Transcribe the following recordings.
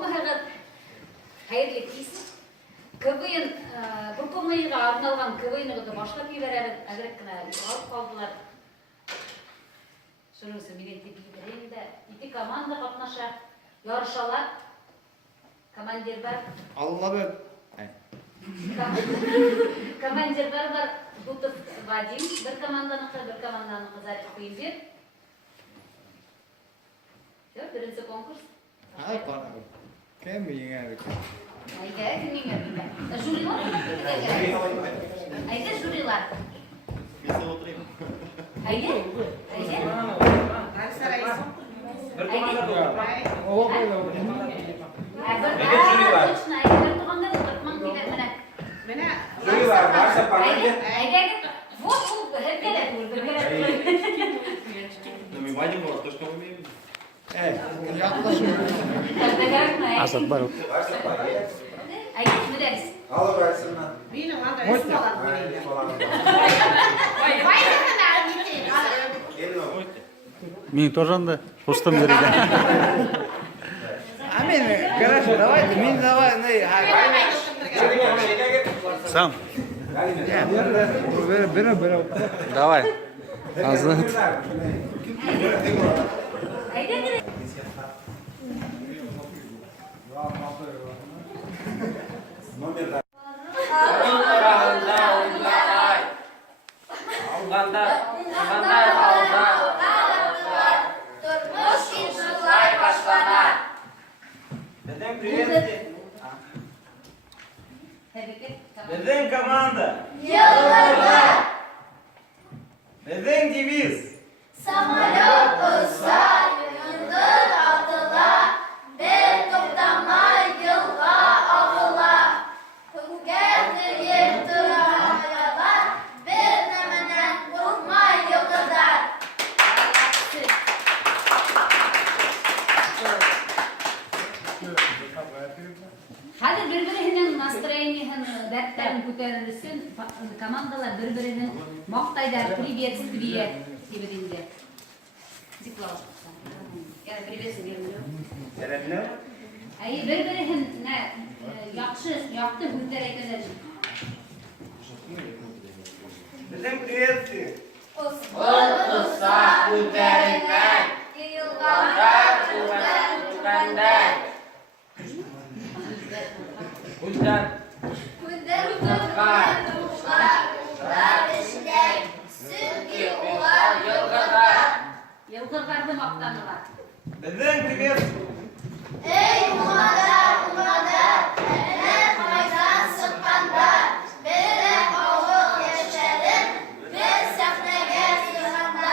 Olmayan hayırlı değilsin. Kıvayın, bu konuya arnalgan kıvayını da başka bir verelim. Agrekna alıp kaldılar. Şunun için benim tepkilerim de iki komanda katnaşa yarışalar. Komandir var. Allah ver. Komandir var. Butov Vadim. Bir komandanı Zarif Kuyumdir. Birinci konkurs. Hayır, bana. Kim bilgiler? Ayda kimler? Jüriler mi? Ayda jüriler. Bize oturayım. Ayda? Jüriler varsa para ver. Но мы вадим вот то, что умеем. Yaklaşıyorum. Asat var. Varsa para ver. Ayda müderiz. Al versinler. Мен тоже да. Просто берега. Amin, хорошо, давайте, min давай, Сам. Бери. Давай. Азат. Ayda Номер Bizim komanda. Bizim deviz. Самолет uçsa, yıldız atıla, bir toplama yılga ağıla. Hükerdir yetti hayalar, bir nemenen durma yıldızlar. Hadi birbirinin настроениесini, dertlerini көтерілсін, командалар bir-birinin мақтайдар, приветствие дебедінде. Диплом. Yani приветствие бермелеу. Ay bir-birinin yaқты көтер ekenen. Bizim priветствие. Usta üterinden, yılganlar üterinden. Gündem tutkan kuşlar peşinde, çünkü ular yılgada. Yılgırlarda maqtanılar. Bizim priветствие. Ey umada, eline maydan sıkkanda, bere oğul yaşarın, bir sahnege sığanda.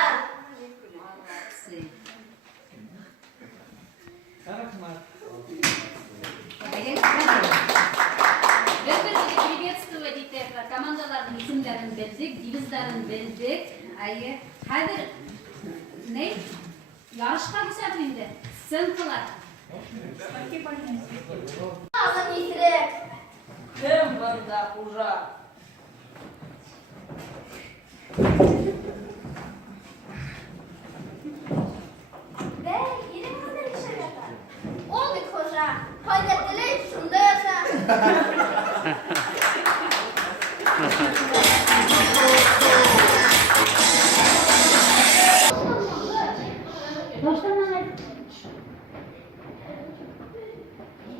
Bir-birini приветствовать etip, komandaların isimlerini bildik, divizlerini bildik. Ayı, hadi ne? Yarışqa geçer şimdi. Sınıflar. Ağzın yitirip, Kim bunda kuşa? ve yine kadar işe yatar. Ol bir koca, kaydettiler şunda yaşa.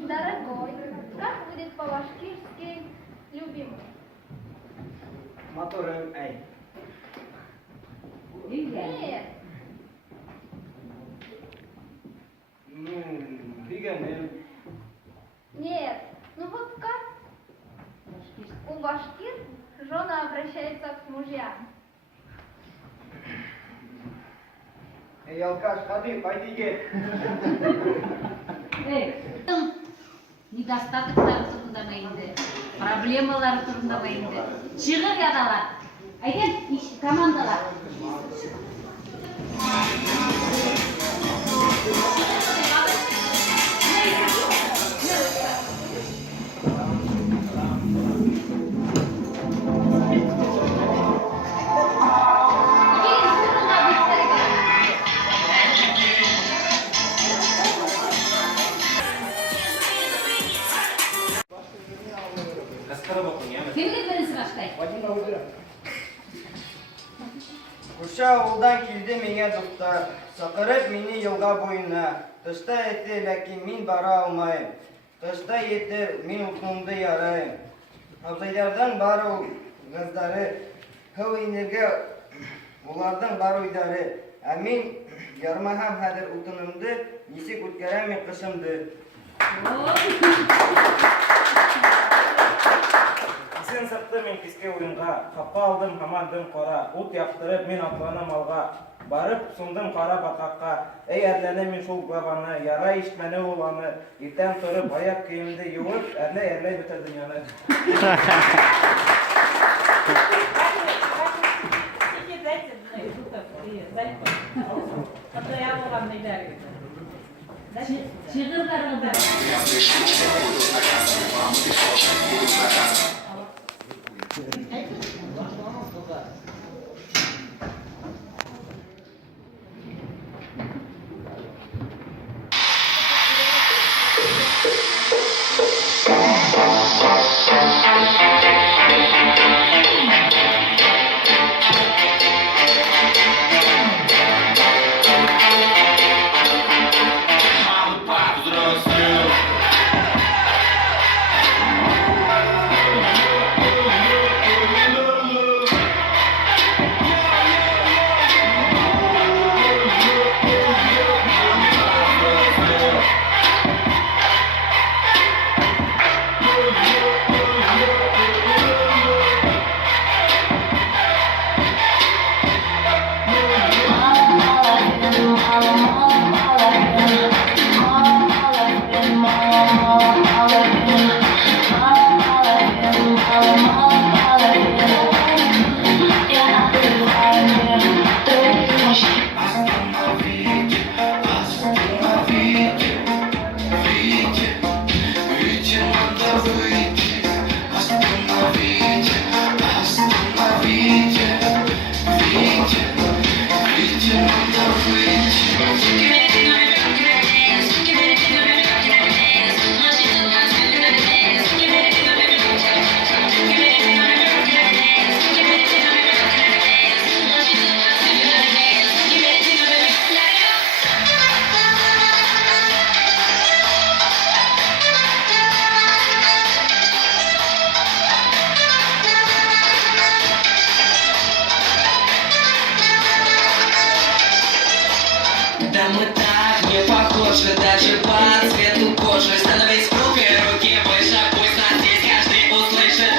Дорогой, как будет по-башкирски любимый? Motorum ey. Нет, Двигаем. нет. Ну вот как у башкир жена обращается к мужьям? Ey alkaş hadi haydi gel. Недостатоктары турында мәйінді, проблемалары турында мәйінді. Шығыр ядалар. Айден, командалар. Күрше ауылдан келді менге доктор, сақырып мені елға бойына. Тышта еті, ләкин мен бара алмайым. Тышта еті, мен ұтымды ярайым. Абзайлардан бар ғыздары, қыл енерге олардың бар ойдары. Әмин ярмахам хәдір ұтынымды, несек өткәрәм мен қышымды. Сен сақты мен кеске ойынға, қапқа алдым хамандым қора, ұт яқтырып мен атланам алға, барып сұндым қара батаққа, әй әрләне мен шол главаны, яра ешмәне оланы, ертен тұрып аяқ киімді еуіп, әрләй бітір дүнияны. Şiirlerinde. Да мы так не похожи, даже по цвету кожи. Становись в руки, руки выше, пусть нас здесь каждый услышит.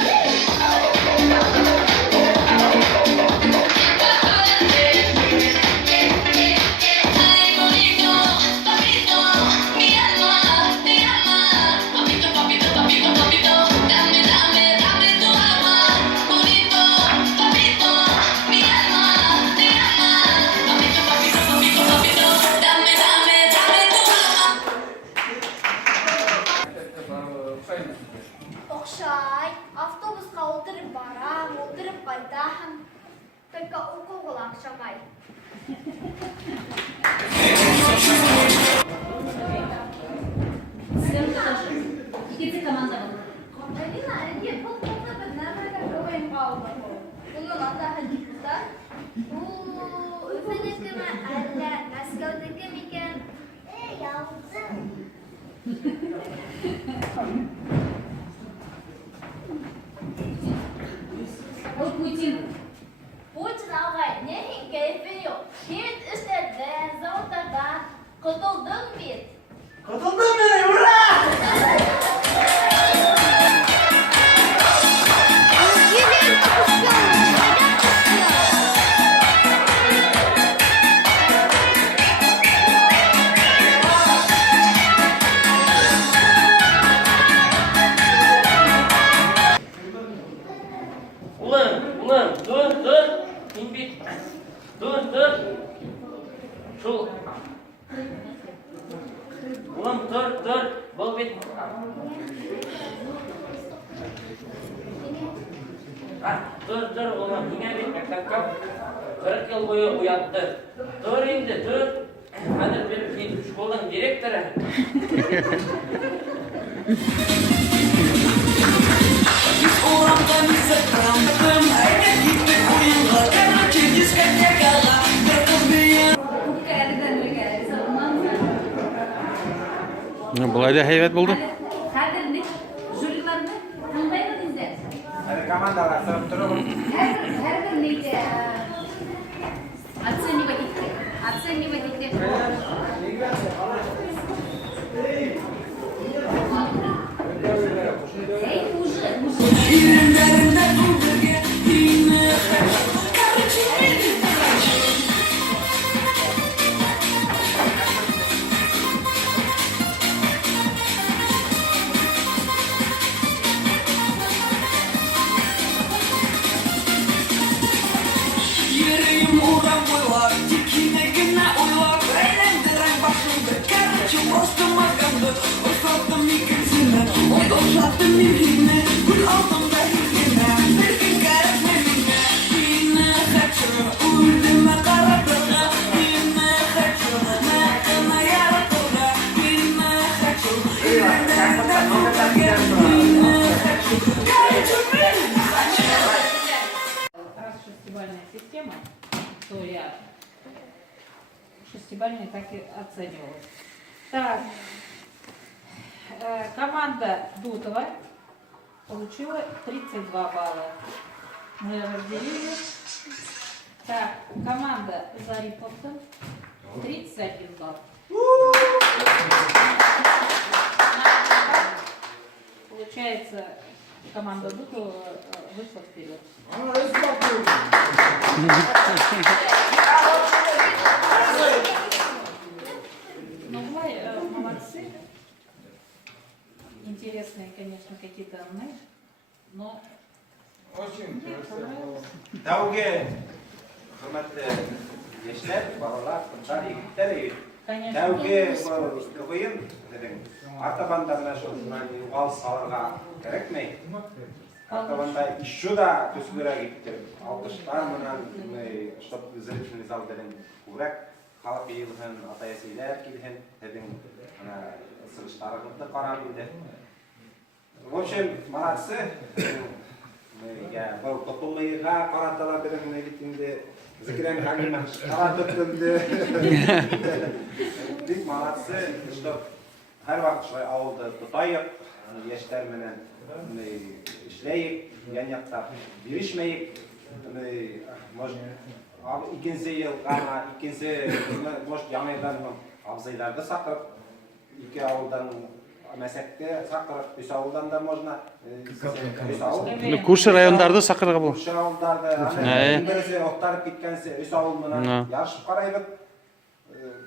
Оқшай, автобусқа отырып барам, отырып қайтам. Только оқуға ақшамай. Sen de İkisi komanda var. Алина, әне бұл қолда бір нәмәлі көйін қалды. Бұның атағы дикута. Бұл Өфедегі ме, әлі Мәскеудегі мекен? Яузым. O Putin. Putin ағай, нехин кәйфі жоқ. Кет істеден, зауыттардан, құтылдың бет. Құтылдым мен, ура! Ulan, dur, inbit, dur, şu, ulan dur, bol bit, dur, ulan, yine bir kap, 40 yıl boyu uyattı, dur indi, dur, hadi bir şkolun direktörü. Урамда не закрыл. Bulay da heybet buldu. Hadi ne? Jürilerini tanımayın bizler. Hadi komandalar sırıp durun. Her bir neydi? Оценивать. Эй, Yüreğim uğran boylar, dikine güne uylar. Eğlendiren başımda, karıcı bastım arkamda. Uzattım ikisini, oyaklattım birine. Gül aldım da hizine, bir gün garip menine. Yine kaçır, uydum karadırga. Yine kaçır, nakına yaratırga. Yine kaçır, yine kaçır. Karıcı benim kaçır. Раз шестибалльная система, то я шестибалльной так и оценивалась. Так, команда Дутова получила 32 балла. Мы разделили. Так, команда Зариповка 31 балл. Получается, команда Дутова вышла вперед. Ну, молодцы. Интересные, конечно, какие-то данные, но Очень Tavge, hürmetli gençler, balalar, kızlar, yigitler, конечно, Tavge kıvıyın dedim. Artabanlarına şundan yuval salırga gerekmeyin. Artabanda işu da tüsgüre gittim. Alkışlar mınan, şop ziripsini zaldırın kurak. Halk yılhın, atayasıylar kilhın, dedim. Sırıştarıqlıqda qaram edi. В общем, молодцы. Я был Кутулыйга каратала берем нелитинде, зикрен хагим каратыптымды. Бик молодцы, что her vaqt şulay avылды tutayıp, яшьтәр менән эшләйек, ян-яктап бирешмәйек. Может, икенче елга, икенче, может, яңадан абзыйларны сакырып, ике авылдан мәсәккә сакырып, өч авылдан да можно. Күрше райондарды сакырга бул. Күрше авылдарды, берсе октарып киткәнсе, өч авыл менән ярышып карайбыз.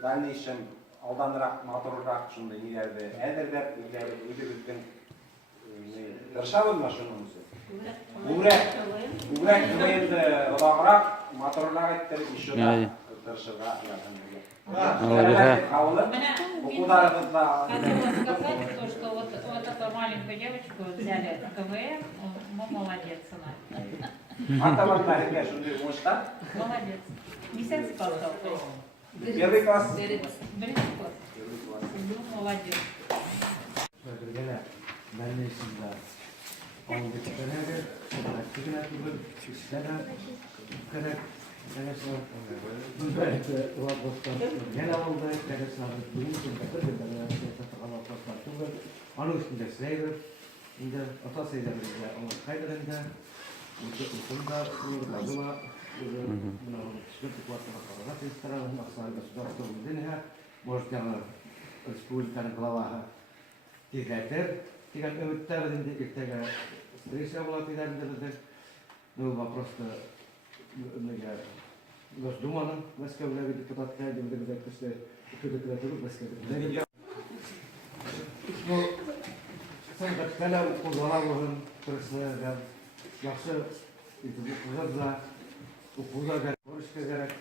Дальнейшем алданрак, матуррак шундай ниләрдә әдерләп, үзебезнең тырышабызмы шунысы? Күбрәк кыйнды, олаграк, матуррак иттереп, ишә тырышырга хотела сказать, то, что вот эту маленькую девочку взяли в КВН, ну, молодец она. Молодец. 10 классов. Первый класс. Birinci класс. Ну, молодец. Дальнейшемде ауылдықтарына практиканы күріп, керек, конечно, бәрі вопростар генә алды, конечно, бүгін түгел, аның үстінде сөйлер, инде ата сөйләргә аңа кайдырында, укымда була, мына 4 класста карага тестаралар, максат государственного денега, может, республиканың главаһы тизләтер, дигән өметтә инде иртәгә встреча була дигәндер. Ну, вопросты Госдуманың Мәскәүдәге депутаттар дигәндә кеше күрдекләр Мәскәүдә. Бу сәнгать кала укуларының пресса яхшы итеп узарда, укуларга көрүшкә кирәк.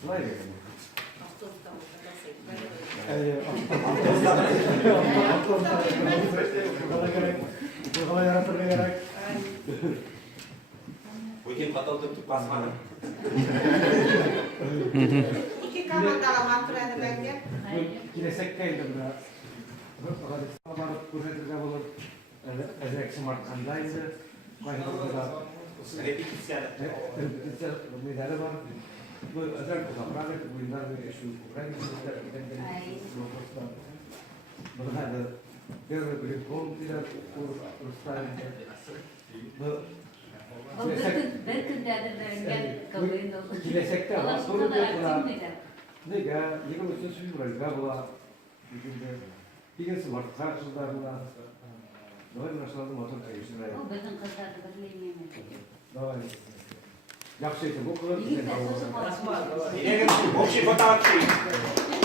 Шулай дигән. Bugün katıldık basmadım. İki komandala maturada bence. Киләсәккә инде бу Радиостанлар күрсәтергә булыр. Әзрәк шомартканда инде кайнарда Repetisyonu. репетиция медале бар. Бу әзрәк забрали, буйлар эшу Украина итәләр. Бу да Первый говорит, он biraz ұрыстайын. Бұл бір күн дәдірлерінген көвейін долды. Келесекте Олар var. Sonra шыққанда da buna активныйдар. ne ga 23 февральга была. Дегенсі бар. 40 жылдарында давай нашладым отыр тегішін Ол біздің қыздарды бірлеймемен. Давай. Жақсы еті бұл қылып. Егер де сосын қалсын. общий фотоархив.